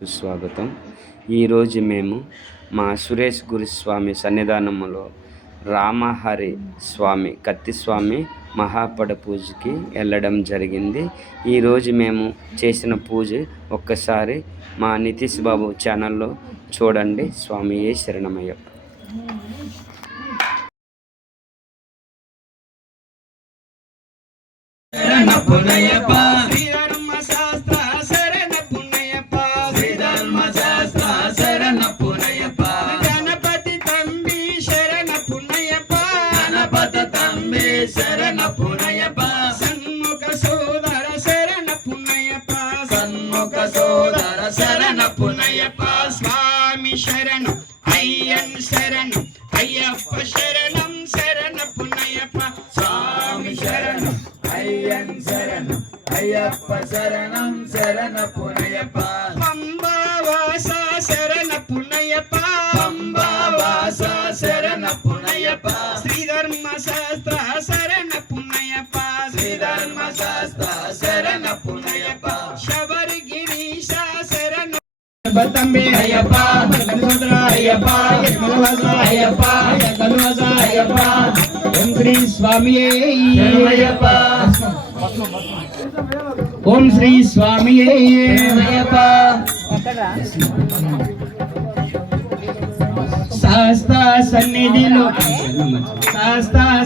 స్వాగతం. ఈరోజు మేము మా సురేష్ గురుస్వామి సన్నిధానంలో రామహరి స్వామి కత్తిస్వామి మహాపడ పూజకి వెళ్ళడం జరిగింది. ఈరోజు మేము చేసిన పూజ ఒక్కసారి మా నితీష్ బాబు ఛానల్లో చూడండి. స్వామియే శరణమయ్యప్ప. శరణ పునయప సన్ముఖ సోదర శరణ పునయప సన్ముఖ సోదర శరణ పునయప స్వామి శరణం అయ్యన్ శరణం అయ్యప్ప శరణం శరణ పునయప స్వామి శరణం అయ్యన్ శరణం అయ్యప్ప శరణం శరణ పునయప పంబావాస శరణ పునయప పంబావాస శరణ పునయప శ్రీధర్మ శాస్త్ర శరణ పునయప శ్రీధర్మ శాస్త్ర శరణ పునయప శబరిగిరీశ శరణ తంబి అయ్యప్ప సోదర అయ్యప్ప అయ్యప్ప అయ్యప్ప ఓం శ్రీ స్వామియే అయ్యప్ప ఓం శ్రీ స్వామియే అయ్యప్ప శాస్త్ర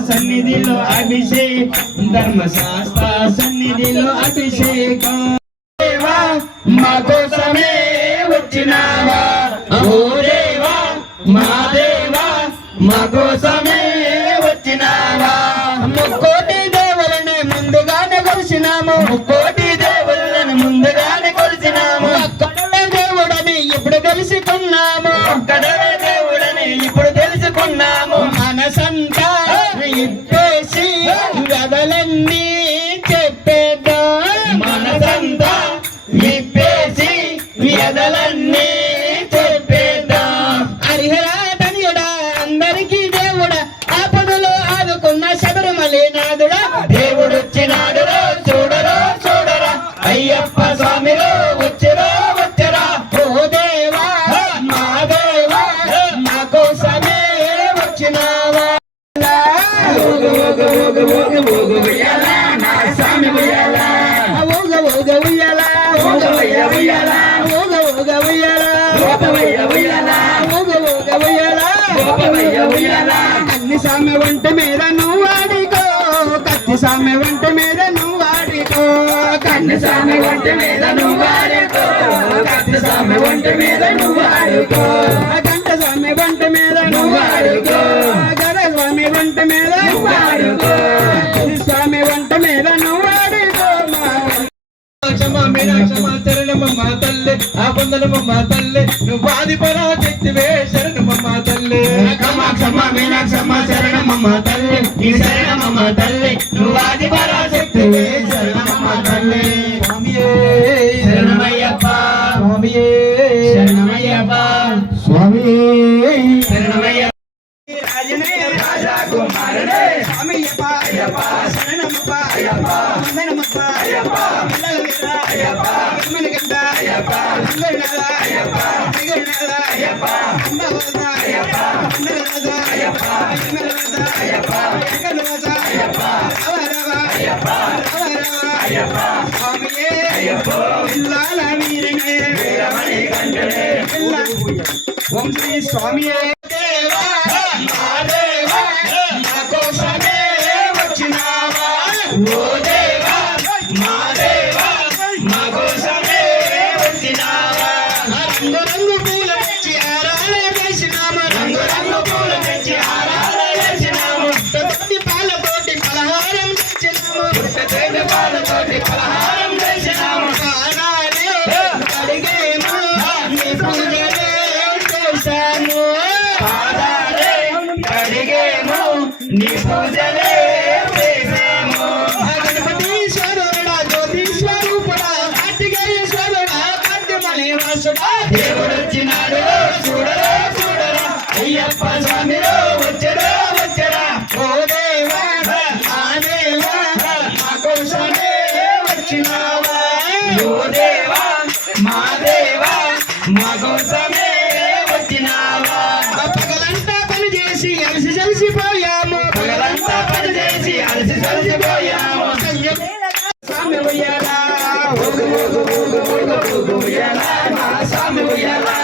సన్నిధిలో అభిషేక్ ధర్మ శాస్త్ర సన్నిధిలో అభిషేకం మా కోసమే వచ్చినావా ఓ దేవా మా దేవా మా కోసమే వచ్చినావా ముక్కోటి దేవులని ముందుగానే కొలిసినాము ముక్కోటి దేవులని ముందుగానే కొలిసినాము అక్కడే దేవుడని ఇప్పుడు తెలుసుకున్నాము అక్కడే దేవుడని ఇప్పుడు తెలుసుకున్నాము మనసంతా ఇప్పేసి గదలన్నీ చెప్పేద్దా మనసంతా ఇప్పేసి ఎదలన్నీ చెప్పేద్దా హరిహరా ధన్యుడా అందరికీ దేవుడా ఆపదలో ఆదుకున్న శబరిమలే నాదుడా దేవుడొచ్చినాడురో చూడరో చూడరా అయ్యప్ప స్వామిలో వచ్చరా వచ్చరా ఓ దేవా మా దేవా మా కోసమే వచ్చినావా నా స్వామి ఉయ్యాలా ఉయ్యాలా అన్ని సామె వంట మీద నువ్వు వాడికో కత్తి సామె వంట మీద నువ్వు వాడికో కన్ను సామె వంట మీద నువ్వు వాడుకో కత్తి సామె వంట మీద నువ్వు వాడుకో గంట సామె వంట మీద నువ్వు వాడుకో గద స్వామి వంట మీద నువ్వు వాడుకో స్వామి వంట మీద నువ్వు వాడుకో మీనాక్షమ శరణమ్మ తల్లి ఆ పొందనమ్మ తల్లి నువ్వు ఆది పరాశక్తివే శరణమ్మ తల్లి కమాక్షమ్మ మీనాక్షమ్మ శరణమ్మ తల్లి ఈ శరణమ్మ తల్లి నువ్వు ఆది పరాశక్తివే శరణమ్మ తల్లి స్వామియే శరణమయ్యప్ప స్వామియే శరణమయ్యప్ప స్వామియే శరణమయ్యప్ప రాజనే రాజకుమారనే స్వామియప్ప అయ్యప్ప శరణమప్ప అయ్యప్ప వందనమప్ప అయ్యప్ప అయ్యప్ప మనగంట అయ్యప్ప అంగనాథ అయ్యప్ప నిగనాథ అయ్యప్ప అంబవద అయ్యప్ప అంగనాథ అయ్యప్ప అంగనాథ అయ్యప్ప అంగనాథ అయ్యప్ప అవరవ అయ్యప్ప అవరవ అయ్యప్ప స్వామియే అయ్యప్ప ఇల్లాల వీరనే వీరమణి కంఠనే ఓం శ్రీ స్వామియే దేవా మా దేవా మా కోసమే వచ్చినావా ఓ దేవా మా దేవా మా కోసమే వచ్చినావా రంగు రంగు పూలు తెచ్చి ఆరాధన చేసినాము రంగు రంగు పూలు తెచ్చి ఆరాధన చేసినాము పుట్టతోటి పాలతోటి పలహారం చేసినాము పుట్టతోటి పాలతోటి పలహారం చేసినాము ఆనాడే అడిగేమో నీ పూజలే చేశాము ఆనాడే అడిగేమో నీ పూజలే చేశాము గణపతీశ్వరుడా జ్యోతిస్వరూపుడా కార్తికేశ్వరుడా కార్తిమణి వాసుడా దేవుడొచ్చినాడు చూడరా చూడరా అయ్యప్ప స్వామిలో వచ్చరా వచ్చరా ఓ దేవా మా దేవా మా కోసమే వచ్చినావా ఓ దేవా మా దేవా మా కోసమే వచ్చినావా పగలంతా పని చేసి అలసి చలిసిపోయాము పగలంతా పని చేసి అలసి చలిసిపోయాము స్వామి ఉయ్యాలా ఊగు ఊగు ఊగు ఊగు ఊగు ఉయ్యాలా మా స్వామి ఉయ్యాలా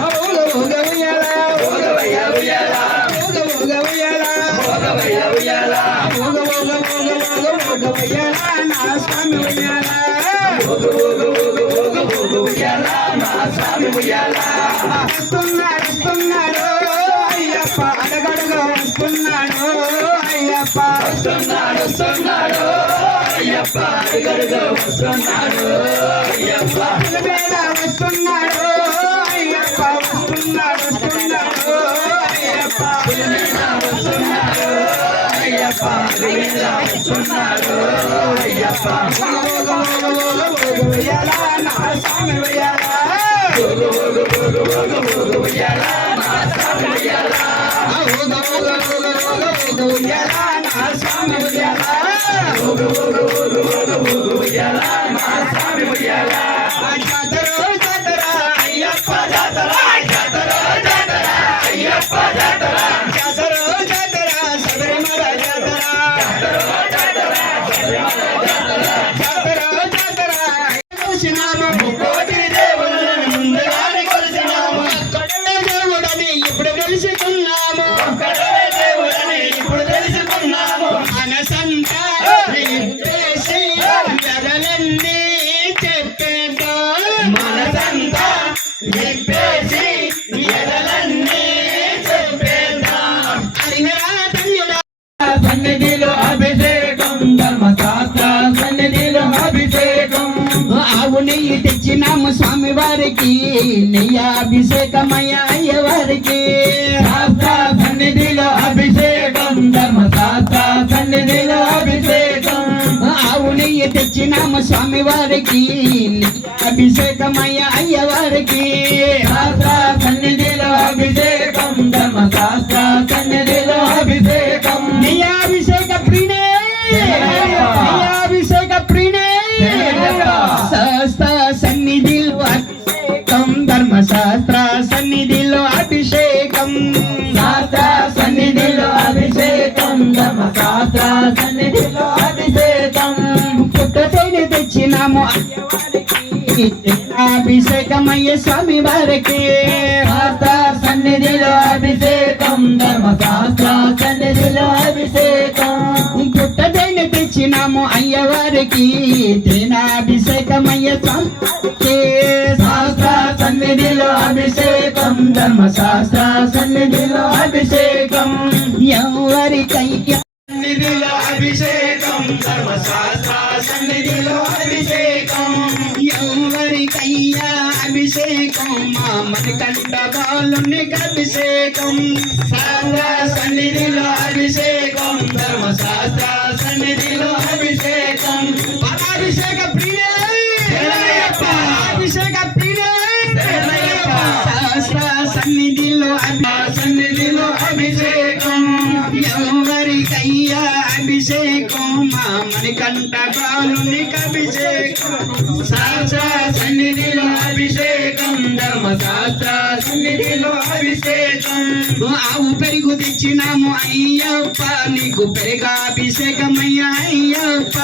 ఊగు ఊగు ఉయ్యాలా ఊగవయ్య ఉయ్యాలా ఊగు ఊగు ఉయ్యాలా ఊగవయ్య ఉయ్యాలా ఊగు ఊగు ఊగు ఊగు ఊగు ఉయ్యాలా నా స్వామి ఉయ్యాలా ఊగు ఊగు ఊగు ఊగు ఊగు ఉయ్యాలా మా స్వామి ఉయ్యాలా వస్తున్నాడు వస్తున్నాడు అయ్యప్ప అడగడుగు వస్తున్నాడు అయ్యప్ప వస్తున్నాడు వస్తున్నాడు అయ్యప్ప అడగడుగు వస్తున్నాడు అయ్యప్ప మీద వస్తున్నాడు అయ్యప్ప వస్తున్నాడు వస్తున్నాడు అయ్యప్ప మీద వస్తున్నాడు అయ్యప్ప మీద వస్తున్నాడు అయ్యప్ప ఉయ్యాలా నా స్వామి ఉయ్యాలా ఉయ్యాలా నా స్వామి ఉయ్యాలా ఉయ్యాలా నా స్వామి ఉయ్యాలా ఉయ్యాలా నా స్వామి ఉయ్యాలా జాతర జాతర అయ్యప్ప జాతర జాతర జాతర అయ్యప్ప జాతర జాతర జాతర శబరిమల జాతర జాతర జాతర కొలిసినాము ముక్కోటి దేవుళ్ళని ముందుగానే కొలిసినాము ఒక్కడే దేవుడని ఇప్పుడు తెలుసుకున్నాము ఒక్కడే దేవుడని ఇప్పుడు తెలుసుకున్నాము మనసంతా విప్పేసి వెదలన్నీ చెప్పేద్దాం మనసంతా విప్పేసి ఎదలన్నీ చెప్పేద్దాం హరిహరా ధన్యుడా సన్నిధిలో అభిషేకం ధర్మశాస్త్ర సన్నిధిలో అభిషేకం ఆవు నెయ్యి తెచ్చినాము స్వామి వారికి నెయ్యాభిషేకమయ్య అయ్యవారికి శాస్త్ర సన్నిధిలో అభిషేకం ధర్మశాస్త్ర సన్నిధిలో అభిషేకం ఆవు నెయ్యి తెచ్చినాము స్వామి వారికి అభిషేకమయ్య అయ్యవారికి శాస్త్ర సన్నిధిలో అభిషేకం ధర్మశాస్త్ర సన్నిధిలో అభిషేకం నెయ్యాభిషేక ప్రియుడే నెయ్యాభిషేక ప్రియుడే శాస్త్ర సన్నిధిలో అభిషేకం ధర్మశాస్త్ర సన్నిధిలో అభిషేకం శాస్త్ర సన్నిధిలో అభిషేకం ధర్మశాస్త్ర సన్నిధిలో అభిషేకం పుట్టతేని తెచ్చినాము అయ్యవారికి అభిషేకమయ్య స్వామి వారికి శాస్త్ర సన్నిధిలో అభిషేకం ధర్మశాస్త్ర సన్నిధిలో అభిషేకం పుట్టతేని తెచ్చినాము అయ్యవారికి తేనాభిషేకమయ్య స్వామికి శాస్త్ర సన్నిధిలో అభిషేకం ధర్మశాస్త్ర సన్నిధిలో అభిషేకం ఎవరికయ్యా సన్నిధిలో అభిషేకం ధర్మశాస్త్ర సన్నిధిలో అభిషేకం ఎవరికయ్యా అభిషేకం మా మణికంఠ బాలునికి అభిషేకం శాస్త్ర సన్నిధిలో అభిషేకం ధర్మశాస్త్ర సన్నిధిలో అభిషేకం పరాభిషేక ప్రియ అభిషేక ప్రియ శాస్త్ర సన్నిధిలో సన్నిధిలో అభిషేకం ఎవరికయ్యా అభిషేకం మా మణికంఠ బాలునికి అభిషేకం శాస్త్ర సన్నిధిలో అభిషేకం ధర్మశాస్త్ర సన్నిధిలో అభిషేకం ఆవు పెరుగు తెచ్చినాము అయ్యప్ప నీకు పెరుగాభిషేకమయ్యా అయ్యప్ప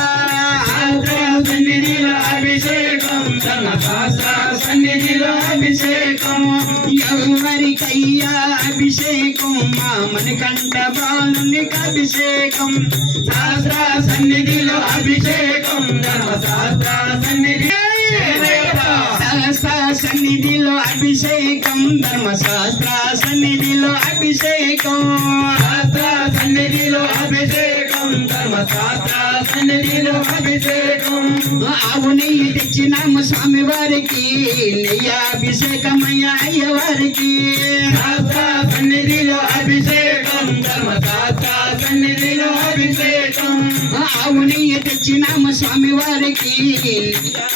శాస్త్ర సన్నిధిలో అభిషేకం ధర్మశాస్త్ర సన్నిధిలో అభిషేకం ఎవరికయ్యా అభిషేకం మా మణికంఠ బాలునికి అభిషేకం శాస్త్ర సన్నిధిలో అభిషేకం ధర్మశాస్త్ర సన్నిధి శాస్త్ర సన్నిధిలో అభిషేకం ధర్మశాస్త్ర సన్నిధిలో అభిషేకం శాస్త్ర సన్నిధిలో అభిషేకం ధర్మశాస్త్ర సన్నిధిలో అభిషేకం ఆవు నెయ్యి తెచ్చినాము స్వామి వారికి నెయ్యాభిషేకమయ్య అయ్యవారికి శాస్త్ర సన్నిధిలో అభిషేకం ధర్మశాస్త్ర సన్నిధిలో అభిషేకం ఆవు నెయ్యి తెచ్చినాము స్వామి వారికి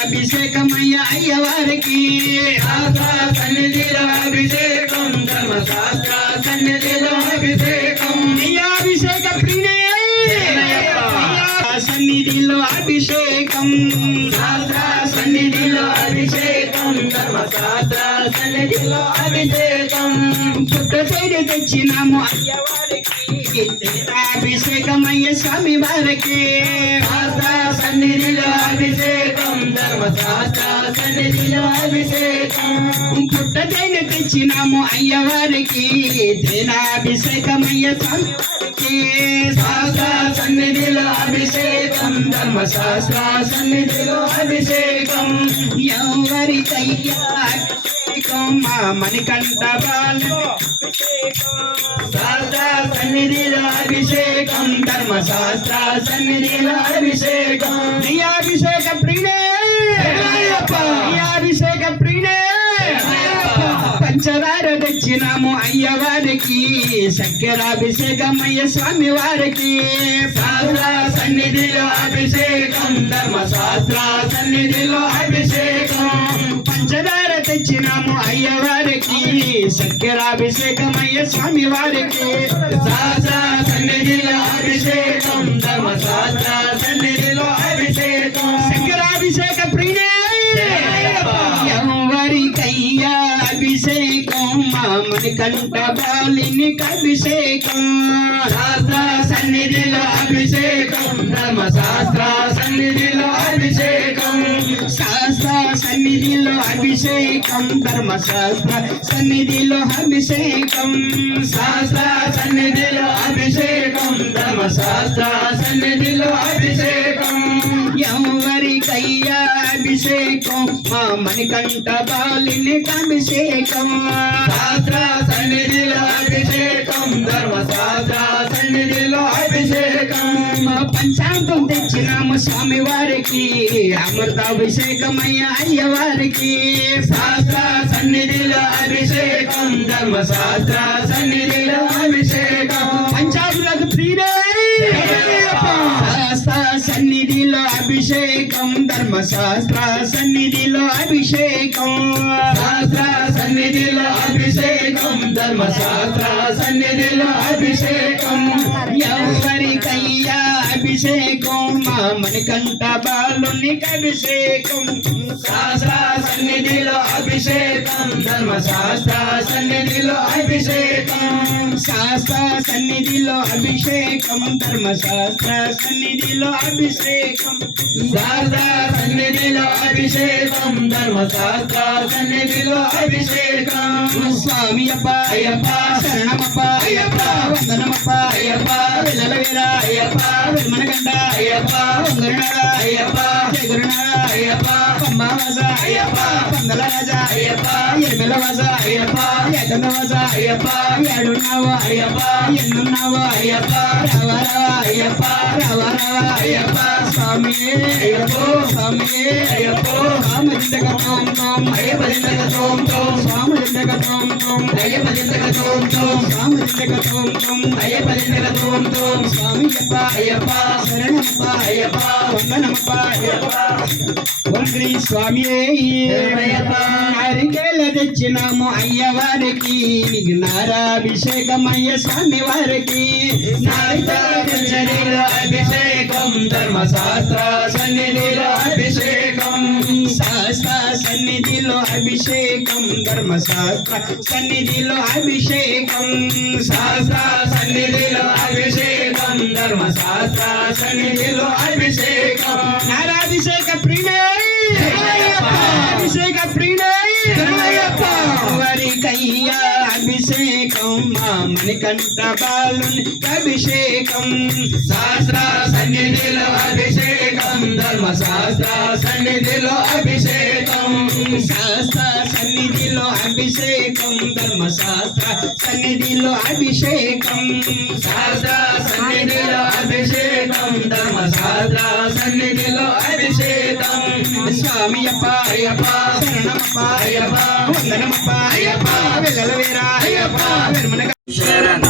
అభిషేకమయ్య అయ్యవారికి శాస్త్ర సన్నిధిలో అభిషేకం ధర్మశాస్త్ర సన్నిధిలో అభిషేకం నెయ్యాభిషేక ప్రియుడే సన్నిధిలో అభిషేకం శాస్త్ర సన్నిధిలో అభిషేకం ధర్మశాస్త్ర సన్నిధిలో అభిషేకం పుట్ట తేనె తెచ్చినాము అయ్యవారికి అభిషేకమయ్య స్వామి వారికి శాస్త్ర సన్నిధిలో అభిషేకం ధర్మశాస్త్ర సన్నిధిలో అభిషేకం పుట్ట తేనె తెచ్చినాము అయ్యవారికి తేనాభిషేకమయ్య స్వామి వారికి శాస్త్ర సన్నిధిలో అభిషేకం ధర్మశాస్త్ర సన్నిధిలో అభిషేకం ఎవరికయ్యా అభిషేకం మా మణికంఠ బాలు శాస్త్ర సన్నిధిలో అభిషేకం ధర్మశాస్త్ర సన్నిధిలో అభిషేకం అభిషేక ప్రియుడే అభిషేక ప్రియుడే పంచదార తెచ్చినాము అయ్యవారికి చక్కెరాభిషేకమయ్య స్వామి వారికి శాస్త్ర సన్నిధిలో అభిషేకం ధర్మశాస్త్ర సన్నిధిలో అభిషేకం పంచదార తెచ్చినాము అయ్యవారికి చక్కెరాభిషేకమయ్య స్వామి వారికి శాస్త్ర సన్నిధిలో అభిషేకం ధర్మశాస్త్ర సన్నిధిలో అభిషేకం చక్కెరాభిషేక ప్రియుడే ఎవరికయ్యా అభిషేకం మా మణికంఠ బాలిని అభిషేకం శాస్త్ర సన్నిధిలో అభిషేకం ధర్మశాస్త్ర సన్నిధిలో అభిషేకం శాస్త్ర సన్నిధిలో అభిషేకం ధర్మశాస్త్ర సన్నిధిలో అభిషేకం శాస్త్ర సన్నిధిలో అభిషేకం ధర్మశాస్త్ర సన్నిధిలో అభిషేకం ఎవరికయ్యా అభిషేకం మా మణికంఠ బాలిని అభిషేకం శాస్త్ర సన్నిధిలో అభిషేకం ధర్మశాస్త్ర సన్నిధిలో అభిషేకం పంచాంగం తెచ్చినాము స్వామి వారికి అమృతాభిషేకమయ్య అయ్యవారికి శాస్త్ర సన్నిధిలో అభిషేకం ధర్మశాస్త్ర సన్నిధిలో అభిషేకం పంచాంగులకు ప్రియుడే శాస్త్ర సన్నిధిలో అభిషేకం ధర్మశాస్త్ర సన్నిధిలో అభిషేకం శాస్త్ర సన్నిధిలో అభిషేకం ధర్మశాస్త్ర సన్నిధిలో అభిషేకం ఎవరికయ్యా అభిషేకం మా మణికంఠ బాలుని అభిషేకం శాస్త్ర సన్నిధిలో అభిషేకం ధర్మశాస్త్ర సన్నిధిలో అభిషేకం శాస్త్ర సన్నిధిలో అభిషేకం ధర్మశాస్త్ర సన్నిధిలో అభిషేకం శాస్త్ర సన్నిధిలో అభిషేకం ధర్మశాస్త్ర సన్నిధిలో అభిషేకం స్వామి అప్ప అయ్యప్ప శరణమప్ప అయ్యప్ప వందనమప్ప అయ్యప్ప వెల్లలవీర అయ్యప్ప వెల్మనగండ అయ్యప్ప గురునాథ అయ్యప్ప జయ గురునాథ అయ్యప్ప పంబావాస అయ్యప్ప పందల రాజా అయ్యప్ప ఎరిమెలవాస అయ్యప్ప ఏకందవాస అయ్యప్ప ఏడున్నావు అయ్యప్ప ఎన్నున్నావు అయ్యప్ప రావా రావా అయ్యప్ప రావా రావా అయ్యప్ప స్వామి అయ్యప్ప స్వామి అయ్యప్ప స్వామి జిందగ తోం తోం అయ్యప్ప జిందగ తోం తోం స్వామి జిందగ తోం తోం అయ్యప్ప జిందగ తోం తోం స్వామి జిందగ తోం తోం అయ్యప్ప జిందగ తోం తోం స్వామి అప్ప అయ్యప్ప శరణమప్ప అయ్యప్ప వందనమప్ప అయ్యప్ప ఓం శ్రీ స్వామి అరికెల తెచ్చినాము అయ్యవారికి నారాభిషేకమయ్య స్వామి వారికి అభిషేకం ధర్మశాస్త్ర సన్నిధిలో అభిషేకం శాస్త్ర సన్నిధిలో అభిషేకం ధర్మశాస్త్ర సన్నిధిలో అభిషేకం శాస్త్ర సన్నిధిలో అభిషేకం ధర్మశాస్త్ర సన్నిధిలో అభిషేకం నారాభిషేక ప్రియుడే అభిషేక ప్రియుడే వరికయ్యా అభిషేకం మా మణికంఠ బాలుని అభిషేకం శాస్త్ర సన్నిధిలో అభిషేకం ధర్మశాస్త్ర సన్నిధిలో అభిషేకం శాస్త్ర సన్నిధిలో అభిషేకం ధర్మశాస్త్ర సన్నిధిలో అభిషేకం శాస్త్ర సన్నిధిలో అభిషేకం ధర్మశాస్త్ర సన్నిధిలో అభిషేకం స్వామి అప్ప అయ్యప్ప శరణమప్ప అయ్యప్ప వందనమప్ప అయ్యప్ప వెల్లలవీర అయ్యప్ప వెల్మనగ శరణం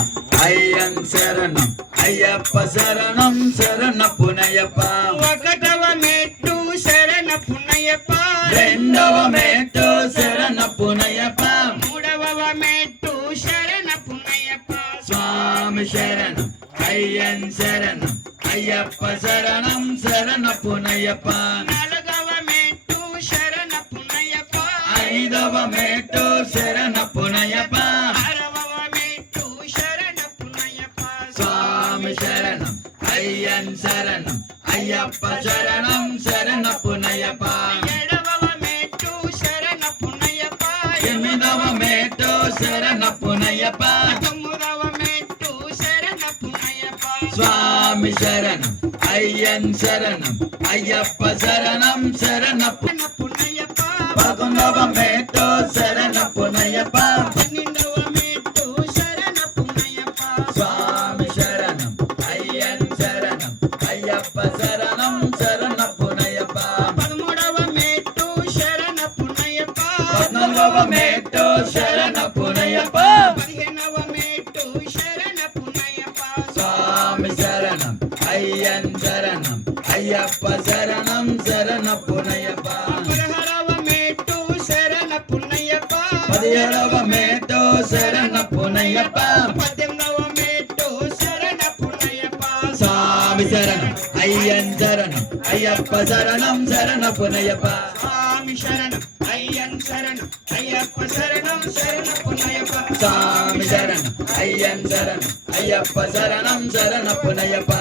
అయ్యన్ శరణం అయ్యప్ప శరణం శరణ పునయ్యప్ప ఒకటవ మెట్టు శరణ పున్నయ్యప్ప రెండవ మెట్టు శరణ పునయ్యప్ప మూడవ మెట్టు శరణ పున్నయ్యప్ప స్వామి శరణం అయ్యన్ శరణం అయ్యప్ప శరణం శరణ పునయ్యప్ప నాలుగవ మెట్టు శరణ పున్నయ్యప్ప ఐదవ మేటు శరణపునయ్యప్ప ఆరవ మెట్టు శరణపునయ్యప్ప స్వామి శరణం అయ్యన్ శరణం అయ్యప్ప శరణం శరణపునయ్యప్ప ఏడవ మెట్టు శరణపునయ్యప్ప ఎనిమిదవ మేటు శరణపునయ్యప్ప తొమ్మిదవ మెట్టు శరణపునయ్యప్ప స్వామి శరణం అయ్యన్ శరణం అయ్యప్ప శరణం శరణపు శరణపునయ్యప్ప 11వ మేటు శరణపునయ్యప్ప పన్నెండవ మెట్టు శరణపునయ్యప్ప స్వామి శరణం అయ్యన్ శరణం అయ్యప్ప శరణం శరణపునయ్యప్ప పదమూడవ మెట్టు శరణపునయ్యప్ప 14వ మేటు శరణపునయ్యప్ప పదిహేనవ మెట్టు శరణపునయ్యప్ప స్వామి శరణం అయ్యన్ శరణం అయ్యప్ప శరణం శరణపునయ్యప్ప పదహారవ మెట్టు శరణపునయ్యప్ప 17వ మేటు శరణపునయ్యప్ప 18వ మెట్టు శరణపునయ్యప్ప స్వామి శరణం అయ్యన్ శరణం అయ్యప్ప శరణం శరణపునయ్యప్ప స్వామి శరణం అయ్యన్ శరణం అయ్యప్ప శరణం శరణపునయ్యప్ప స్వామి శరణం అయ్యన్ శరణం అయ్యప్ప శరణం శరణపునయ్యప్ప